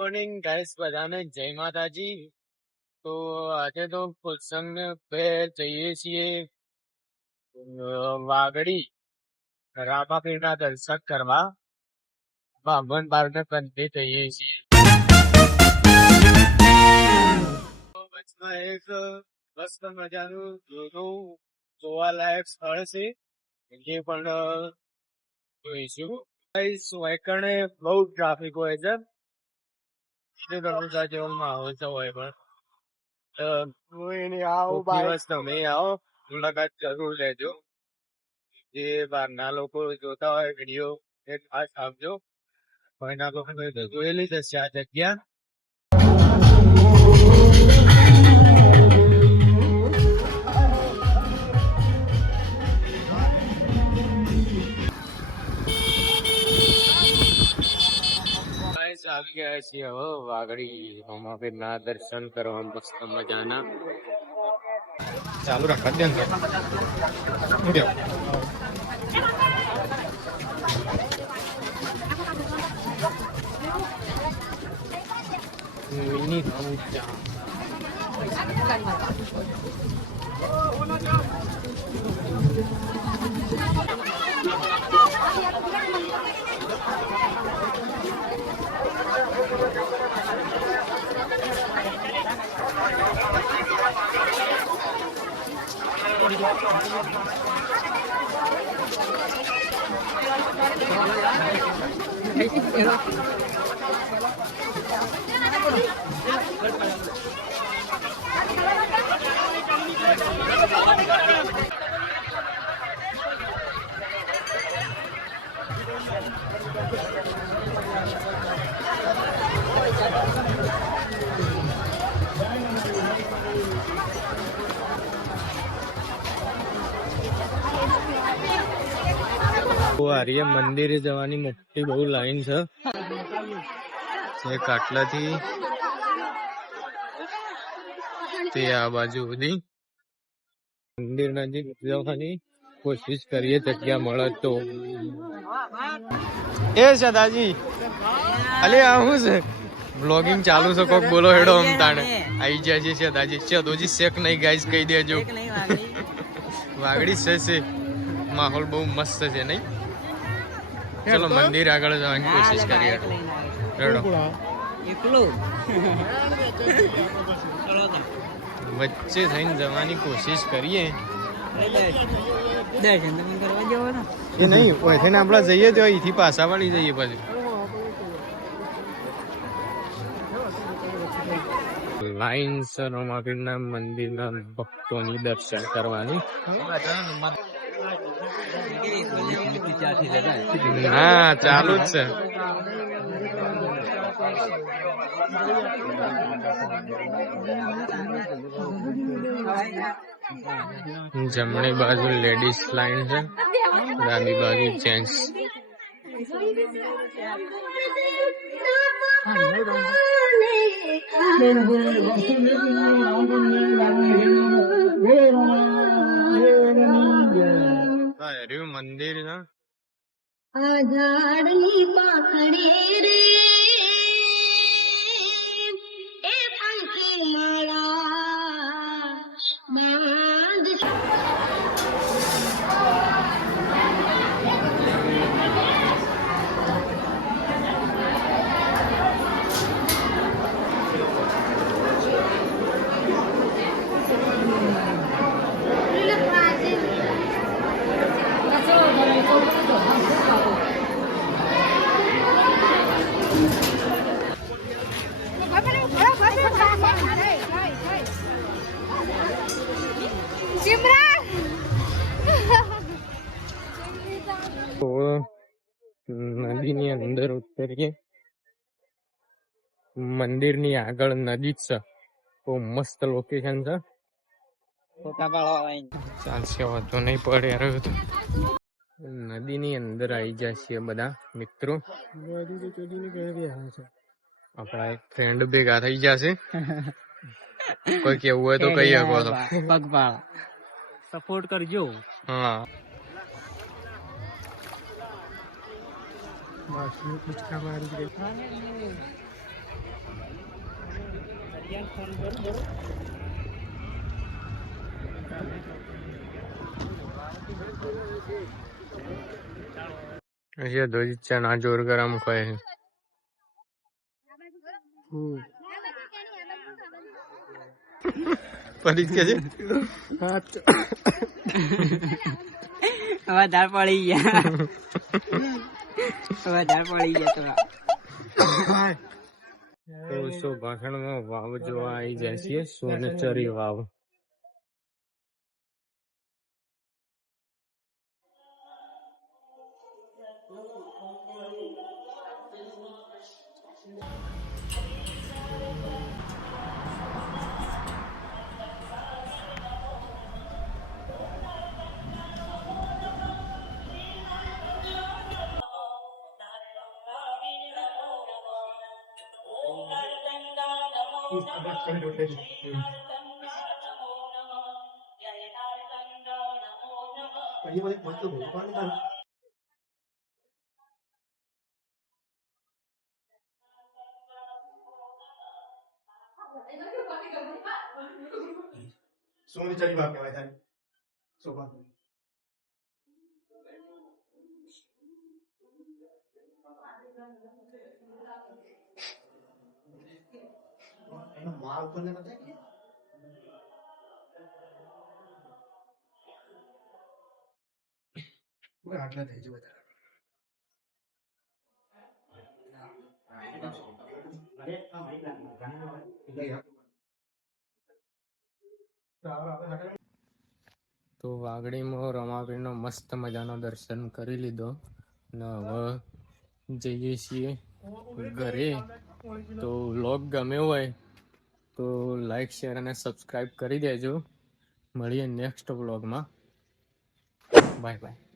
Morning guys, બધાને જય માતાજી. તો આજે તો ફુલસંગ બે જઈએ છીએ વાગડી રામાપીરના દર્શન કરવા. બામણ બારને કંઠે જઈએ છીએ. તો વચમાં એક મસ્ત મજાનું જૂનું જોવાલાયક સ્થળ છે, એ પણ જોઈશું. ગાઈસ, વાયકણે બહુ ટ્રાફિક હોય છે. રણુજા જેવો માહોલ તો હોય, પણ દિવસ તમે આવો, મુલાકાત જરૂર લેજો. જે બહારના લોકો જોતા હોય વિડીયો એ ખાસ આપજો. કોઈના લોકો જોયેલી જ હશે આ જગ્યા. આવી ગયા છીએ હવે વાગડી રામાપીરના દર્શન કરવા મસ્ત મજાના. ચાલુ રાખવા દે મિની આર્ય મંદિરે જવાની મોટી બહુ લાઈન છે. એક આટલાથી તે આ બાજુ સુધી મંદિર નજીક જવાની કોશિશ કરીએ, જગ્યા મળે તો. એ સદાજી અલે આવું છે, બ્લોગિંગ ચાલુ છે. કોક બોલો હેડો અમતાણે આવી જાય છે સદાજી. સદોજી શેક નહીં ગાઈસ, કહી દેજો. વાગડી છે, માહોલ બહુ મસ્ત છે નહીં? ચલો મંદિર આગળ જવાની કોશિશ કરીએ. વચ્ચે થઈને જવાની કોશિશ કરીએ. એ નહીં થઈને આપડે જઈએ તો અહીંથી પાછા વાળી જઈએ પછી. લાઈન છે રામાપીરના મંદિરના ભક્તોની દર્શન કરવાની. હા, ચાલુ જ છે. જમણી બાજુ લેડીઝ લાઈન છે, ડાબી બાજુ જેન્ટ્સ. મંદિર ના ઝાડની પાખડી રે એ પંખી મારા બાંધ. નદીની અંદર ઉતરીએ. મંદિરની આગળ નદી છે, બહુ મસ્ત લોકેશન છે. ચાલશે, વાંધો નહીં પડે. નદીની અંદર આવી જાય છે બધા મિત્રો. આપડા એક ફ્રેન્ડ ભેગા થઈ જશે. કોઈ કેવું હોય તો કહી શકો તો પગપાળા સપોર્ટ કરજો. હા, ऐसे दो चना जोर गरम खोए પડી કે છે હવે ધાર પડી ગયા હવે ધાર પડી ગયા તો શું ભાષણમાં વાવ જોવા આવી જાય છે સોનેચરી વાવ સોનેચરી વાવ કહેવાય છે સોપા એનો માલ તો ને નથી કોઈ આટલા થઈ જ વધારે તો વાગડીમાં રમાપીરનો મસ્ત મજાનો દર્શન કરી લીધો ને હવે જઈએ છીએ ઘરે તો વ્લોગ ગમ્યો હોય તો લાઈક શેર અને સબસ્ક્રાઈબ કરી દેજો મળીએ નેક્સ્ટ વ્લોગમાં બાય બાય